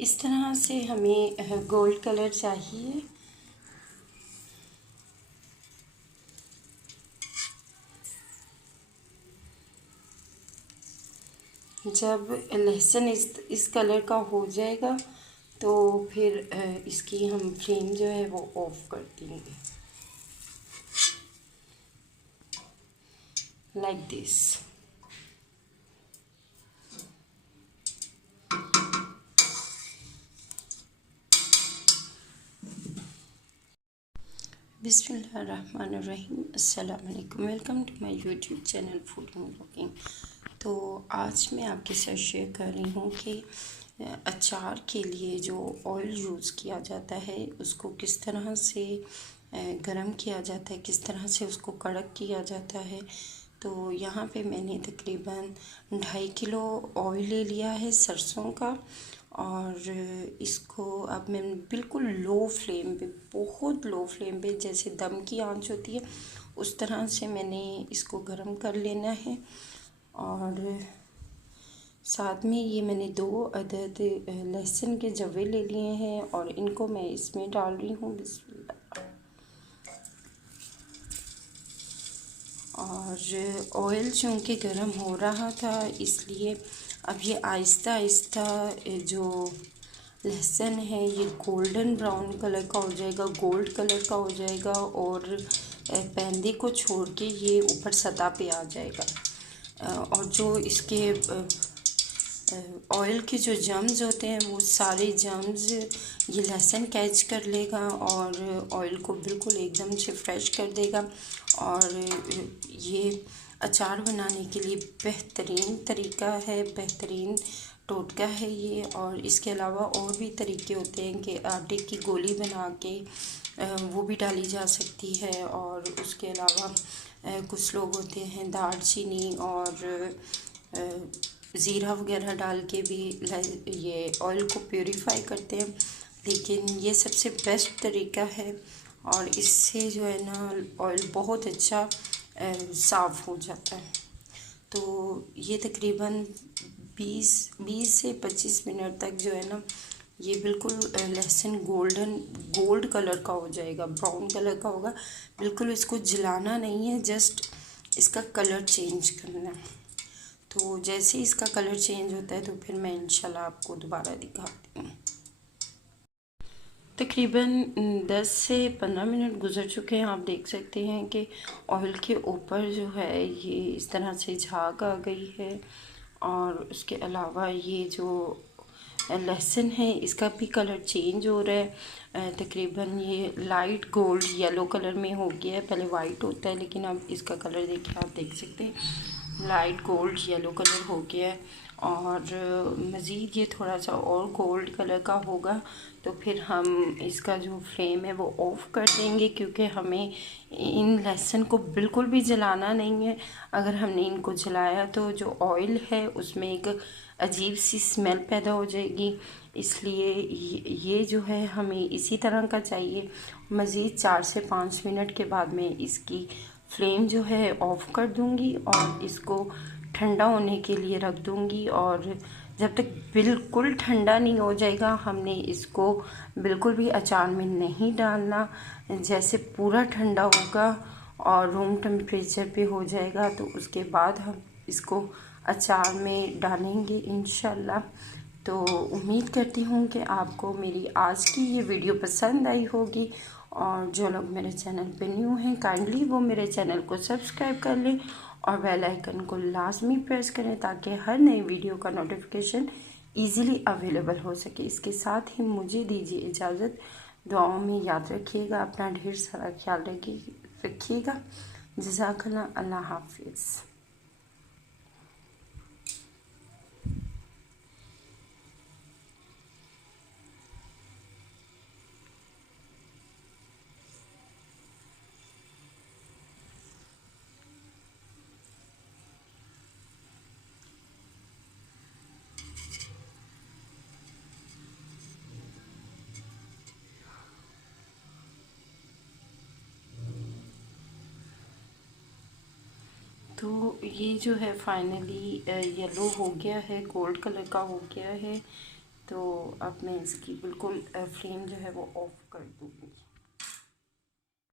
इस तरह से हमें गोल्ड कलर चाहिए। जब लहसुन इस कलर का हो जाएगा तो फिर इसकी हम फ्लेम जो है वो ऑफ कर देंगे, लाइक दिस। बिस्मिल्लाहिर्रहमानिर्रहीम, अस्सलाम वालेकुम। Welcome to my YouTube channel food and cooking. तो आज मैं आपके साथ शेयर कर रही हूँ कि अचार के लिए जो ऑयल यूज़ किया जाता है उसको किस तरह से गरम किया जाता है, किस तरह से उसको कड़क किया जाता है। तो यहाँ पे मैंने तकरीबन 2.5 किलो ऑयल ले लिया है सरसों का, और इसको अब मैं बिल्कुल लो फ्लेम पे, बहुत लो फ्लेम पे, जैसे दम की आंच होती है उस तरह से मैंने इसको गरम कर लेना है। और साथ में ये मैंने 2 अदद लहसुन के जवे ले लिए हैं और इनको मैं इसमें डाल रही हूँ। बिस्मिल्लाह। और ऑयल चूँकि गर्म हो रहा था इसलिए अब ये आहिस्ता आहिस्ता जो लहसुन है ये गोल्डन ब्राउन कलर का हो जाएगा, गोल्ड कलर का हो जाएगा, और पैंदे को छोड़ के ये ऊपर सतह पे आ जाएगा। और जो इसके ऑयल के जो जम्स होते हैं वो सारे जम्स ये लहसुन कैच कर लेगा और ऑयल को बिल्कुल एकदम से फ्रेश कर देगा। और ये अचार बनाने के लिए बेहतरीन तरीका है, बेहतरीन टोटका है ये। और इसके अलावा और भी तरीके होते हैं कि आटे की गोली बना के वो भी डाली जा सकती है। और उसके अलावा कुछ लोग होते हैं दालचीनी और ज़ीरा वगैरह डाल के भी ये ऑयल को प्यूरीफाई करते हैं, लेकिन ये सबसे बेस्ट तरीका है और इससे जो है ना ऑयल बहुत अच्छा साफ़ हो जाता है। तो ये तकरीबन 20 से 25 मिनट तक जो है ना ये बिल्कुल लहसुन गोल्ड कलर का हो जाएगा, ब्राउन कलर का होगा। बिल्कुल इसको जलाना नहीं है, जस्ट इसका कलर चेंज करना है। तो जैसे ही इसका कलर चेंज होता है तो फिर मैं इंशाल्लाह आपको दोबारा दिखाती हूँ। तकरीबन 10 से 15 मिनट गुज़र चुके हैं। आप देख सकते हैं कि ऑयल के ऊपर जो है ये इस तरह से झाग आ गई है। और उसके अलावा ये जो लहसुन है इसका भी कलर चेंज हो रहा है। तकरीबन ये लाइट गोल्ड येलो कलर में हो गया है। पहले वाइट होता है लेकिन अब इसका कलर देखिए, आप देख सकते हैं लाइट गोल्ड येलो कलर हो गया है। और मज़ीद ये थोड़ा सा और गोल्ड कलर का होगा तो फिर हम इसका जो फ्लेम है वो ऑफ़ कर देंगे, क्योंकि हमें इन लहसुन को बिल्कुल भी जलाना नहीं है। अगर हमने इनको जलाया तो जो ऑयल है उसमें एक अजीब सी स्मेल पैदा हो जाएगी। इसलिए ये जो है हमें इसी तरह का चाहिए। मज़ीद 4 से 5 मिनट के बाद मैं इसकी फ्लेम जो है ऑफ़ कर दूँगी और इसको ठंडा होने के लिए रख दूँगी। और जब तक बिल्कुल ठंडा नहीं हो जाएगा हमने इसको बिल्कुल भी अचार में नहीं डालना। जैसे पूरा ठंडा होगा और रूम टेम्परेचर पे हो जाएगा तो उसके बाद हम इसको अचार में डालेंगे इंशाल्लाह। तो उम्मीद करती हूँ कि आपको मेरी आज की ये वीडियो पसंद आई होगी। और जो लोग मेरे चैनल पे न्यू हैं काइंडली वो मेरे चैनल को सब्सक्राइब कर लें और बेल आइकन को लाजमी प्रेस करें ताकि हर नई वीडियो का नोटिफिकेशन इजीली अवेलेबल हो सके। इसके साथ ही मुझे दीजिए इजाज़त। दुआओं में याद रखिएगा, अपना ढेर सारा ख्याल रखिएगा। जज़ाकल्लाह, अल्लाह हाफिज़। तो ये जो है फाइनली येलो हो गया है, गोल्ड कलर का हो गया है। तो अब मैं इसकी बिल्कुल फ्लेम जो है वो ऑफ़ कर दूँगी।